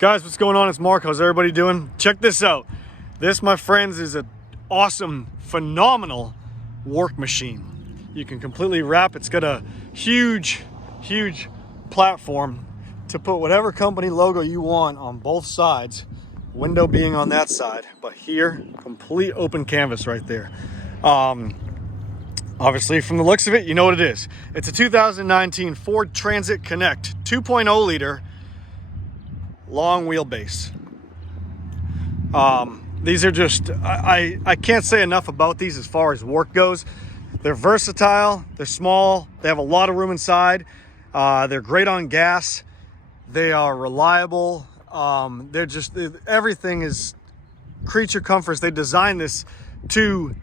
Guys, what's going on? It's Mark. How's everybody doing? Check this out. This, my friends, is an awesome, phenomenal work machine. You can completely wrap. It's got a huge platform to put whatever company logo you want on both sides, window being on that side, but here, complete open canvas right there. Obviously, from the looks of it, you know what it is. It's a 2019 Ford Transit Connect 2.0 liter long wheelbase. These are just, I can't say enough about these as far as work goes. They're versatile, they're small, they have a lot of room inside. They're great on gas. They are reliable. Everything is creature comforts. They designed this to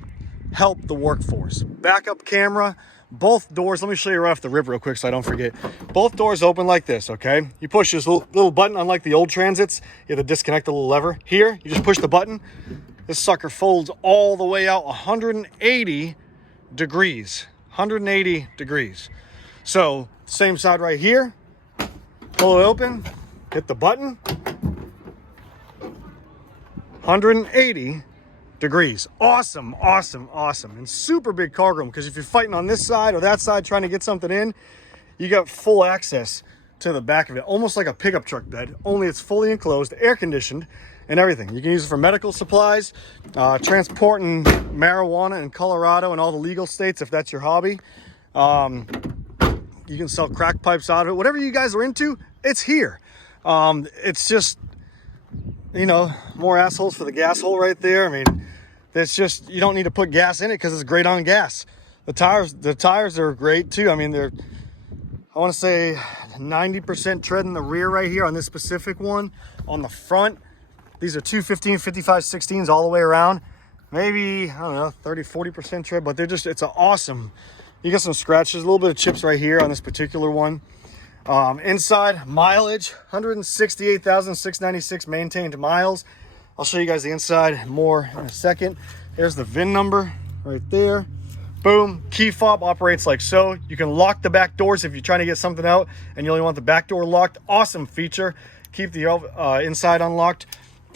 help the workforce. Backup camera, both doors. Let me show you right off the rip real quick so I don't forget. Both doors open like this, okay? You push this little button, unlike the old Transits. You have to disconnect the little lever. Here, you just push the button. This sucker folds all the way out 180 degrees. 180 degrees. So, same side right here. Pull it open, hit the button. 180 degrees. Awesome. And super big cargo room, because if you're fighting on this side or that side trying to get something in, you got full access to the back of it, almost like a pickup truck bed, only it's fully enclosed, air conditioned and everything. You can use it for medical supplies, transporting marijuana in Colorado and all the legal states if that's your hobby. You can sell crack pipes out of it. Whatever you guys are into, it's here. It's just, you know, more assholes for the gas hole right there. I mean, it's just, you don't need to put gas in it because it's great on gas. The tires are great too. I mean, I want to say 90% tread in the rear right here on this specific one. On the front, these are 215, 55, 16s all the way around. Maybe, I don't know, 30, 40% tread, but it's an awesome. You get some scratches, a little bit of chips right here on this particular one. Inside, mileage, 168,696 maintained miles. I'll show you guys the inside more in a second. There's the VIN number right there. Boom, key fob operates like so. You can lock the back doors if you're trying to get something out and you only want the back door locked. Awesome feature. Keep the inside unlocked.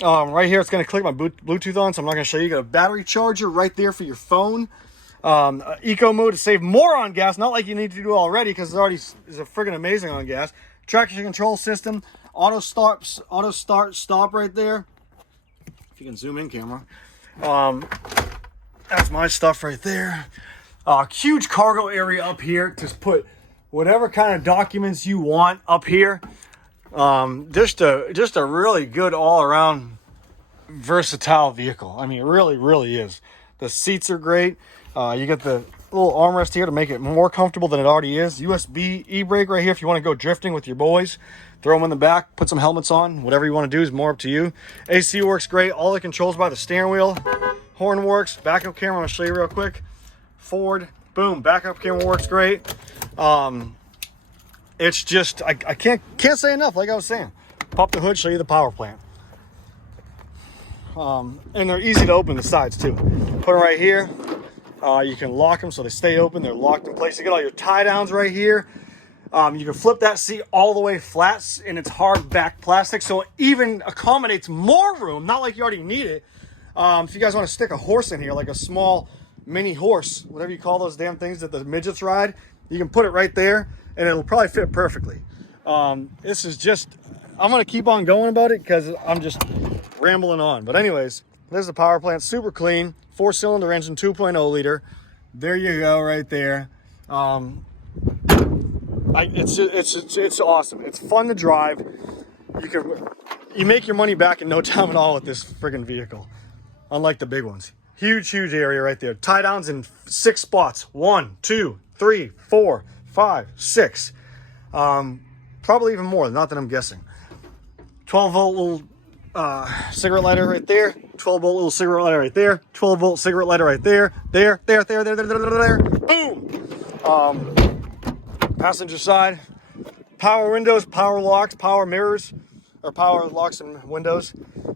Right here, it's gonna click my Bluetooth on, so I'm not gonna show you. You got a battery charger right there for your phone. Eco mode to save more on gas, not like you need to do already because it already is a friggin' amazing on gas. Traction control system, auto start stop right there. If you can zoom in, camera. That's my stuff right there. Huge cargo area up here to put whatever kind of documents you want up here. Just a really good all-around versatile vehicle. I mean, it really is. The seats are great. You got the little armrest here to make it more comfortable than it already is. USB e-brake right here if you want to go drifting with your boys. Throw them in the back, put some helmets on. Whatever you want to do is more up to you. AC works great. All the controls by the steering wheel. Horn works. Backup camera, I'm going to show you real quick. Ford, boom, backup camera works great. It's just, I can't say enough, like I was saying. Pop the hood, show you the power plant. And they're easy to open the sides too. Put them right here. You can lock them so they stay open. They're locked in place. You get all your tie downs right here. You can flip that seat all the way flat, and it's hard back plastic, so it even accommodates more room. Not like you already need it. If you guys want to stick a horse in here, like a small mini horse, whatever you call those damn things that the midgets ride, you can put it right there, and it'll probably fit perfectly. This is just, I'm going to keep on going about it because I'm just rambling on. But anyways, there's the power plant, super clean, 4-cylinder engine, 2.0 liter. There you go, right there. It's awesome. It's fun to drive. You make your money back in no time at all with this friggin' vehicle, unlike the big ones. Huge area right there. Tie downs in 6 spots. 1, 2, 3, 4, 5, 6. Probably even more. Not that I'm guessing. 12-volt little cigarette lighter right there. 12-volt little cigarette lighter right there. 12-volt cigarette lighter right there. There. Boom. Passenger side. Power windows, power locks, power mirrors, or power locks and windows.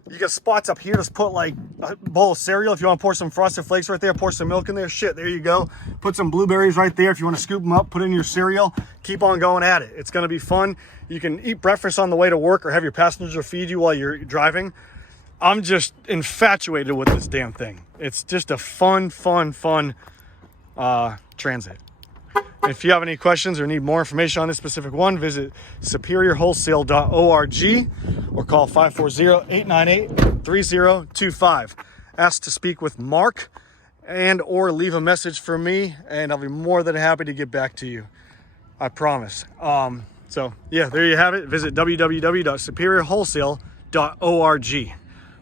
You got spots up here. Just put like a bowl of cereal. If you want to pour some Frosted Flakes right there, pour some milk in there. Shit, there you go. Put some blueberries right there. If you want to scoop them up, put in your cereal. Keep on going at it. It's going to be fun. You can eat breakfast on the way to work or have your passenger feed you while you're driving. I'm just infatuated with this damn thing. It's just a fun transit. If you have any questions or need more information on this specific one, visit superiorwholesale.org or call 540-898-3025. Ask to speak with Mark and or leave a message for me, and I'll be more than happy to get back to you. I promise. So yeah, there you have it. Visit www.superiorwholesale.org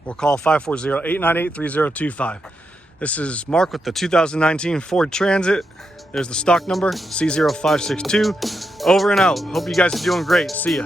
or call 540-898-3025. This is Mark with the 2019 Ford Transit. There's the stock number, C0562. Over and out. Hope you guys are doing great. See ya.